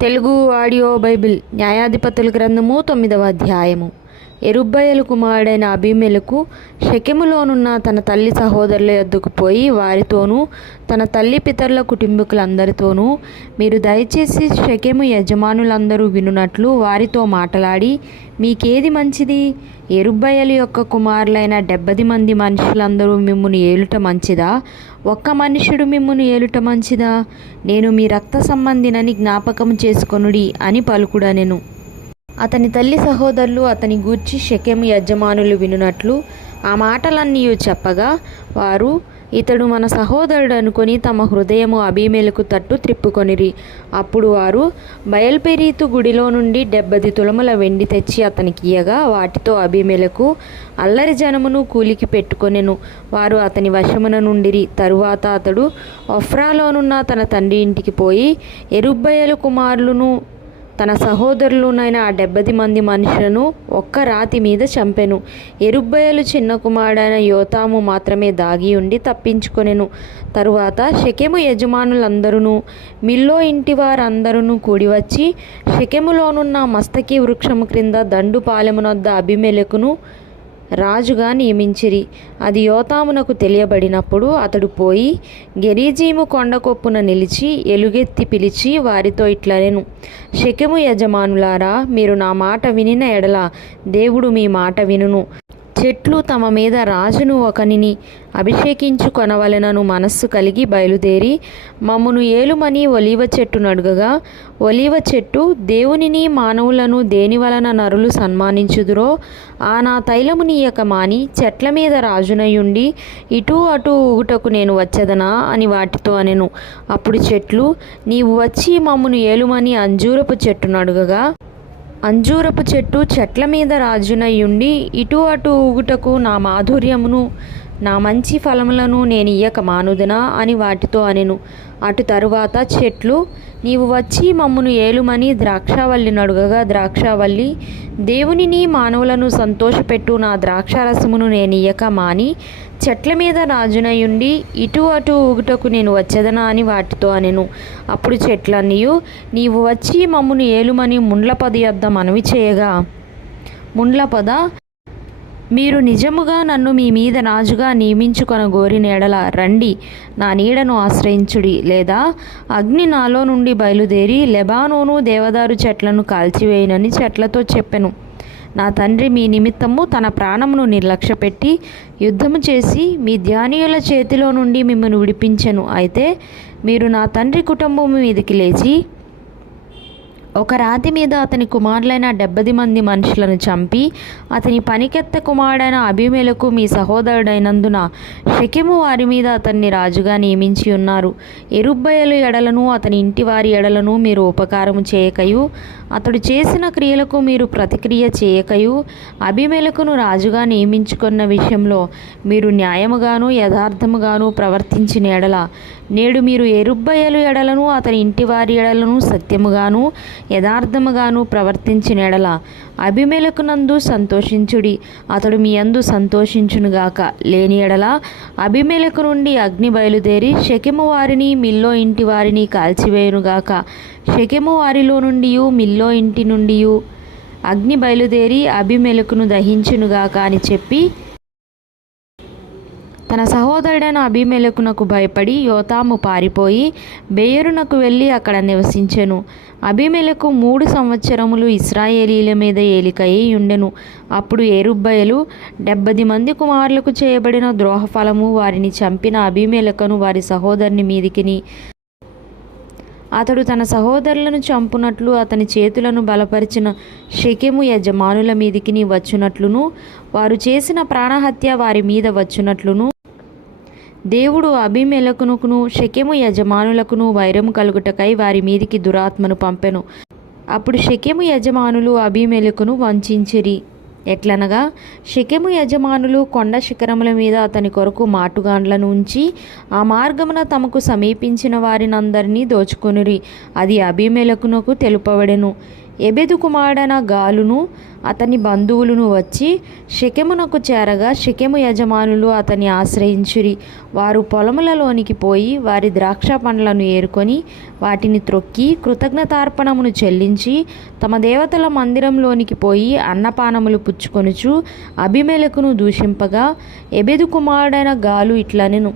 Telugu audio Bible న్యాయాధిపతుల గ్రంథము తొమ్మిదవ అధ్యాయము. ఎరుబ్బయలు కుమారుడైన అభిమెలకు షెకెములోనున్న తన తల్లి సహోదరుల యొద్దకు పోయి వారితోనూ తన తల్లి పితరుల కుటుంబీకులందరితోనూ మీరు దయచేసి షెకెము యజమానులందరూ వినునట్లు వారితో మాట్లాడి మీకేది మంచిది? ఎరుబ్బయలు యొక్క కుమారులైన డెబ్బది మంది మనుషులందరూ మిమ్మల్ని ఏలుట మంచిదా? ఒక్క మనుషుడు మిమ్మల్ని ఏలుట మంచిదా? నేను మీ రక్త సంబంధినని జ్ఞాపకం చేసుకొనుడి అని పలుకుడనెను. అతని తల్లి సహోదరులు అతని గూర్చి షెకెము యజమానులు వినునట్లు ఆ మాటలన్నీ చెప్పగా వారు ఇతడు మన సహోదరుడు అనుకొని తమ హృదయము అభిమేలకు తట్టు త్రిప్పుకొనిరి. అప్పుడు వారు బయల్పెరీతు గుడిలో నుండి డెబ్బది తులముల వెండి తెచ్చి అతనికి ఇయ్యగా వాటితో అభిమేలకు అల్లరి జనమును కూలికి పెట్టుకొనెను. వారు అతని వశమున నుండిరి. తరువాత అతడు ఒఫ్రాలోనున్న తన తండ్రి ఇంటికి పోయి ఎరుబ్బయలు కుమారులను తన సహోదరులునైన ఆ డెబ్బది మంది మనుషులను ఒక్క రాతి మీద చంపెను. ఎరుబ్బయలు చిన్న కుమారుడైన యోతాము మాత్రమే దాగి ఉండి తప్పించుకొనెను. తరువాత షకెము యజమానులందరూ మిల్లో ఇంటి వారందరూ కూడి వచ్చి మస్తకి వృక్షము క్రింద దండు పాలెమునొద్ద అభిమెలకును రాజుగా నియమించిరి. అది యోతామునకు తెలియబడినప్పుడు అతడు పోయి గెరీజీము కొండకొప్పున నిలిచి ఎలుగెత్తి పిలిచి వారితో ఇట్లనెను. షెకెము యజమానులారా మీరు నా మాట వినిన ఎడల దేవుడు మీ మాట వినును. చెట్లు తమ మీద రాజును ఒకనిని అభిషేకించుకొనవలెనను మనస్సు కలిగి బయలుదేరి మమ్మును ఏలుమని ఒలీవ చెట్టు నడుగగా ఒలీవ చెట్టు దేవునిని మానవులను దేని వలన నరులు సన్మానించుదురో ఆ నా తైలమునీయక మాని చెట్ల మీద రాజునయుండి ఇటు అటు ఊగుటకు నేను వచ్చేదనా అని వాటితో అనెను. అప్పుడు చెట్లు నీవు వచ్చి మమ్మును ఏలుమని అంజూరపు చెట్టు నడుగగా అంజూరపు చెట్టు చెట్ల మీద రాజునయుండి ఇటు అటు ఊగుటకు నా మాధుర్యమును నా మంచి ఫలములను నేను ఇయ్యక మానుదునా అని వాటితో అనెను. అటు తరువాత చెట్లు నీవు వచ్చి మమ్మును ఏలుమని ద్రాక్షావల్లిని అడుగగా ద్రాక్షావల్లి దేవునిని మానవులను సంతోషపెట్టు నా ద్రాక్షారసమును నేను ఇయ్యక మాని చెట్ల మీద రాజునయుండి ఇటు అటు ఊగుటకు నేను వచ్చేదనా అని వాటితో అనెను. అప్పుడు చెట్లన్నీయు నీవు వచ్చి మమ్మును ఏలుమని ముండ్ల పది యొద్ద మనవి చేయగా ముండ్ల పద మీరు నిజముగా నన్ను మీ మీద రాజుగా నియమించుకొన గోరినేడల రండి. నా నీడను ఆశ్రయించుడి. లేదా అగ్ని నాలో నుండి బయలుదేరి లెబానోను దేవదారు చెట్లను కాల్చివేయనని చెట్లతో చెప్పెను. నా తండ్రి మీ నిమిత్తము తన ప్రాణమును నిర్లక్ష్యపెట్టి యుద్ధము చేసి మీ ధ్యానీయుల చేతిలో నుండి మిమ్మల్ని విడిపించెను. అయితే మీరు నా తండ్రి కుటుంబం మీదకి లేచి ఒక రాతి మీద అతని కుమారులైన డెబ్బది మంది మనుషులను చంపి అతని పనికెత్త కుమారుడైన అభిమేలకు మీ సహోదరుడైనందున షకిము వారి మీద అతన్ని రాజుగా నియమించి ఉన్నారు. ఎరుబ్బయలు ఎడలను అతని ఇంటి వారి ఎడలను మీరు ఉపకారం చేయకయు. అతడు చేసిన క్రియలకు మీరు ప్రతిక్రియ చేయకయు. అభిమేలకును రాజుగా నియమించుకున్న విషయంలో మీరు న్యాయముగాను యథార్థముగాను ప్రవర్తించిన ఎడల నేడు మీరు ఎరుబ్బయలు ఎడలను అతని ఇంటి వారి ఎడలను సత్యముగాను యథార్థముగాను ప్రవర్తించిన ఎడల అభిమేలకునందు సంతోషించుడి. అతడు మీ అందు సంతోషించునుగాక లేని ఎడల అభిమేలకు నుండి అగ్ని బయలుదేరి షెకెము వారిని మిల్లో ఇంటి వారిని కాల్చివేయునుగాక షెకెము వారిలో నుండి మిల్లో ఇంటి నుండి అగ్ని బయలుదేరి అభిమేలకును దహించునుగాక అని చెప్పి తన సహోదరుడైన అభిమేలకునకు భయపడి యోతాము పారిపోయి బేయరునకు వెళ్ళి అక్కడ నివసించెను. అభిమేలకు మూడు సంవత్సరములు ఇస్రాయేలీల మీద ఏలికయ్యి ఉండెను అప్పుడు ఏరుబ్బయలు డెబ్బది మంది కుమారులకు చేయబడిన ద్రోహఫలము వారిని చంపిన అభిమేలకను వారి సహోదరుని మీదికిని. అతడు తన సహోదరులను చంపునట్లు అతని చేతులను బలపరిచిన షెకెము యజమానుల మీదికి వచ్చినట్లును. వారు చేసిన ప్రాణహత్య వారి మీద వచ్చినట్లును. దేవుడు అభిమేలకునుకును షెకెము యజమానులకును వైరము కలుగుటకై వారి మీదికి దురాత్మను పంపెను. అప్పుడు షెకెము యజమానులు అభిమెలకును వంచిరి ఎట్లనగా షకెము యజమానులు కొండ శిఖరముల మీద అతని కొరకు మాటుగాండ్లను ఉంచి ఆ మార్గమున తమకు సమీపించిన వారినందరినీ దోచుకొనిరి. అది అభిమేలకునకు తెలుపబడెను. ఎబెదు కుమారుడైన గాలును అతని బంధువులను వచ్చి షెకెమునకు చేరగా షెకెము యజమానులు అతన్ని ఆశ్రయించిరి. వారు పొలములలోనికి పోయి వారి ద్రాక్ష పండ్లను ఏరుకొని వాటిని త్రొక్కి కృతజ్ఞతార్పణమును చెల్లించి తమ దేవతల మందిరంలోనికి పోయి అన్నపానములు పుచ్చుకొనుచు అభిమేలకును దూషింపగా ఎబెదు కుమారుడైన గాలు ఇట్లనెను.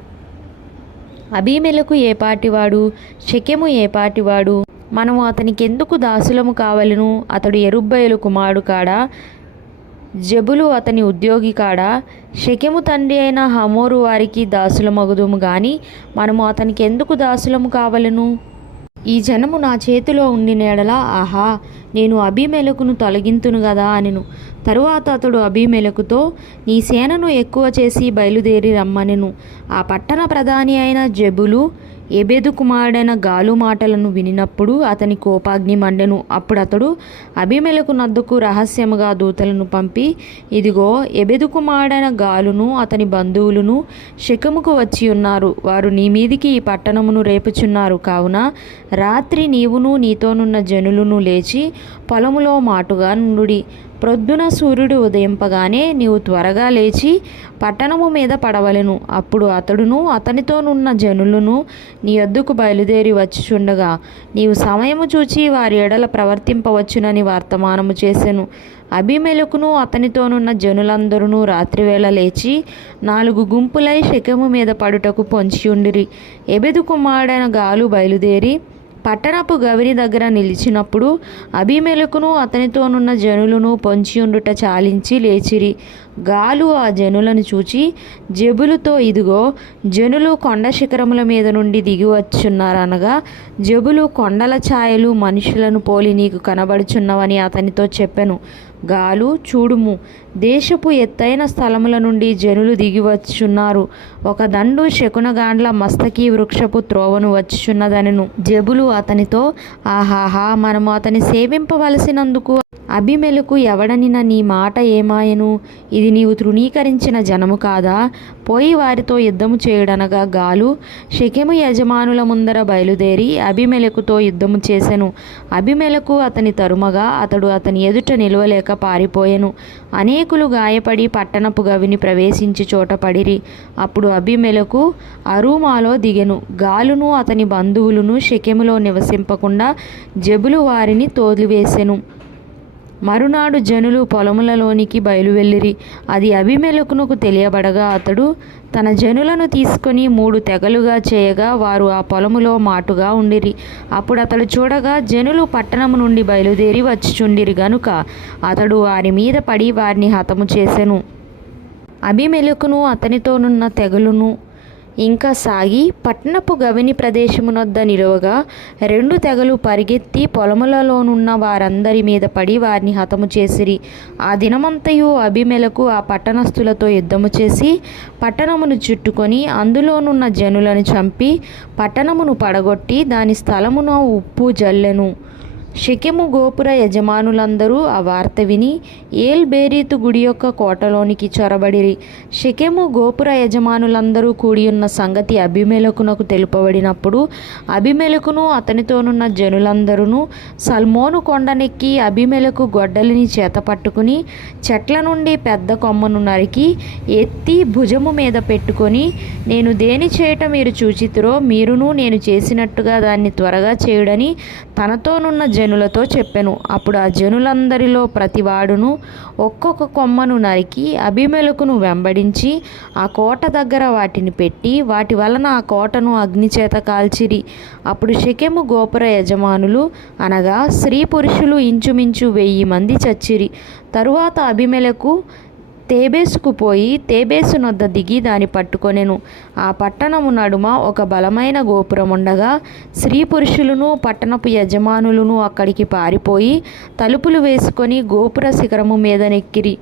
అభిమేలకు ఏపాటివాడు శకెము ఏపాటివాడు మనము అతనికి ఎందుకు దాసులము కావలను? అతడు ఎరుబ్బయలు కుమారుడు కాడా? జబులు అతని ఉద్యోగి కాడా? షకెము తండ్రి అయిన హమోరు వారికి దాసులమగుదుము గాని మనము అతనికి ఎందుకు దాసులము కావలను? ఈ జనము నా చేతిలో ఉండి నేడలా ఆహా నేను అభిమేలకును తొలగింతును గదా అనెను. తరువాత అతడు అభిమేలకుతో నీ సేనను ఎక్కువ చేసి బయలుదేరి రమ్మనెను. ఆ పట్టణ ప్రధాని అయిన జబులు ఎబెదు కుమారుడైన గాలు మాటలను వినినప్పుడు అతని కోపాగ్ని మండెను. అప్పుడు అతడు అభిమేలకు నద్దుకు రహస్యముగా దూతలను పంపి ఇదిగో ఎబెదు కుమారుడైన గాలును అతని బంధువులను శకముకు వచ్చి ఉన్నారు. వారు నీ మీదికి ఈ పట్టణమును రేపుచున్నారు. కావున రాత్రి నీవును నీతోనున్న జనులను లేచి పొలములో మాటుగా నుండి ప్రొద్దున సూర్యుడు ఉదయింపగానే నీవు త్వరగా లేచి పట్టణము మీద పడవలెను. అప్పుడు అతడును అతనితోనున్న జనులను నీ యొద్దకు బయలుదేరి వచ్చిచుండగా నీవు సమయము చూచి వారి ఎడల ప్రవర్తింపవచ్చునని వర్తమానము చేసెను. అభిమెలకును అతనితోనున్న జనులందరూ రాత్రివేళ లేచి నాలుగు గుంపులై శకము మీద పడుటకు పొంచి ఉండిరి ఎబెదు కుమారుడైన గాలు బయలుదేరి పట్టణపు గవిని దగ్గర నిలిచినప్పుడు అభిమేలకును అతనితోనున్న జనులను పొంచియుండుట చాలించి లేచిరి. గాలు ఆ జనులను చూచి జబులుతో ఇదిగో జనులు కొండ శిఖరముల మీద నుండి దిగివచ్చున్నారనగా జబులు కొండల ఛాయలు మనుషులను పోలి నీకు కనబడుచున్నవని అతనితో చెప్పెను. గాలు చూడుము. దేశపు ఎత్తైన స్థలముల నుండి జనులు దిగివచ్చున్నారు ఒక దండు శకునగాండ్ల మస్తకి వృక్షపు త్రోవను వచ్చుచున్నదనెను. జబులు అతనితో ఆహాహా మనము అతని సేవింపవలసినందుకు అభిమెలకు ఎవడనిన నీ మాట ఏమాయను? ఇది నీవు తృణీకరించిన జనము కాదా? పోయి వారితో యుద్ధము చేయుడనగా గాలు షెకెము యజమానుల ముందర బయలుదేరి అభిమెలకుతో యుద్ధము చేసెను. అభిమెలకు అతని తరుమగా అతడు అతని ఎదుట నిలవలేక పారిపోయెను. అనేకులు గాయపడి పట్టణపు గవిని ప్రవేశించి చోట పడిరి. అప్పుడు అభిమెలకు అరూమాలో దిగెను. గాలును అతని బంధువులను షెకెములో నివసింపకుండా జబులు వారిని తోలివేసెను. మరునాడు జనులు పొలములలోనికి బయలువెళ్ళిరి. అది అభిమేలకునకు తెలియబడగా అతడు తన జనులను తీసుకొని మూడు తెగలుగా చేయగా వారు ఆ పొలములో మాటుగా ఉండిరి. అప్పుడు అతడు చూడగా జనులు పట్టణము నుండి బయలుదేరి వచ్చుచుండిరి గనుక అతడు వారి మీద పడి వారిని హతము చేసెను. అభిమెలకును అతనితోనున్న తెగలును ఇంకా సాగి పట్టణపు గవిని ప్రదేశమునొద్ద నిలువగా రెండు తెగలు పరిగెత్తి పొలములలోనున్న వారందరి మీద పడి వారిని హతము చేసిరి. ఆ దినమంతయు అభిమెలకు ఆ పట్టణస్థులతో యుద్ధము చేసి పట్టణమును చుట్టుకొని అందులోనున్న జనులను చంపి పట్టణమును పడగొట్టి దాని స్థలమున ఉప్పు జల్లెను. షకెము గోపుర యజమానులందరూ ఆ వార్త విని ఏల్ బేరీతు గుడి యొక్క కోటలోనికి చొరబడిరి. షకెము గోపుర యజమానులందరూ కూడి ఉన్న సంగతి అభిమెలకునకు తెలుపబడినప్పుడు అభిమేలకును అతనితోనున్న జనులందరూ సల్మోను కొండనెక్కి అభిమెలకు గొడ్డలిని చేత పట్టుకుని చెట్ల నుండి పెద్ద కొమ్మను నరికి ఎత్తి భుజము మీద పెట్టుకొని నేను దేని చేయటం మీరు చూచితురో మీరును నేను చేసినట్టుగా దాన్ని త్వరగా చేయుడని తనతోనున్న జనులతో చెప్పెను. అప్పుడు ఆ జనులందరిలో ప్రతివాడును ఒక్కొక్క కొమ్మను నరికి అభిమెలకును వెంబడించి ఆ కోట దగ్గర వాటిని పెట్టి వాటి వలన ఆ కోటను అగ్నిచేత కాల్చిరి. అప్పుడు షకెము గోపుర యజమానులు అనగా స్త్రీ పురుషులు ఇంచుమించు వెయ్యి మంది చచ్చిరి. తరువాత అభిమెలకు తేబేసుకు పోయి తేబేసు నొద్ద దిగి దాని పట్టుకొనెను. ఆ పట్టణము నడుమ ఒక బలమైన గోపురం ఉండగా స్త్రీ పురుషులను పట్టణపు యజమానులను అక్కడికి పారిపోయి తలుపులు వేసుకొని గోపుర శిఖరము మీద నెక్కిరి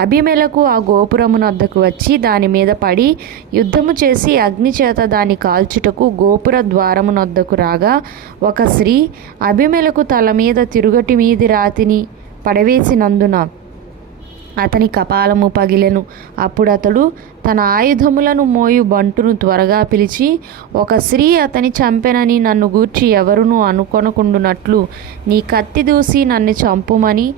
అభిమెలకు ఆ గోపురము నద్దకు వచ్చి దాని మీద పడి యుద్ధము చేసి అగ్నిచేత దాన్ని కాల్చుటకు గోపుర ద్వారము నద్దకు రాగా ఒక స్త్రీ అభిమెలకు తల మీద తిరుగటి మీది రాతిని పడవేసినందున అతని కపాలము పగిలెను. అప్పుడు అతడు తన ఆయుధములను మోయు బంటును త్వరగా పిలిచి ఒక స్త్రీ అతని చంపెనని నన్ను గూర్చి ఎవరునూ అనుకొనకుండునట్లు నీ కత్తి దూసి నన్ను చంపుమని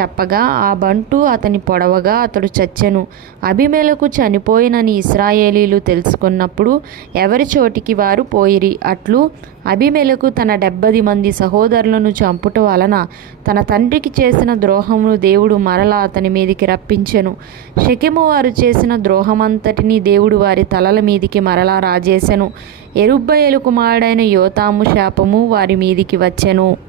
చెప్పగా ఆ బంటు అతని పొడవగా అతడు చచ్చెను. అభిమేలకు చనిపోయినని ఇస్రాయేలీలు తెలుసుకున్నప్పుడు ఎవరి చోటికి వారు పోయిరి? అట్లు అభిమేలకు తన డెబ్బది మంది సహోదరులను చంపుట వలన తన తండ్రికి చేసిన ద్రోహమును దేవుడు మరలా అతని మీదికి రప్పించెను. షకిము వారు చేసిన ద్రోహమంతటిని దేవుడు వారి తలల మీదికి మరలా రాజేసెను. ఎరుబ్బయలు కుమారుడైన యోతాము శాపము వారి మీదికి వచ్చెను.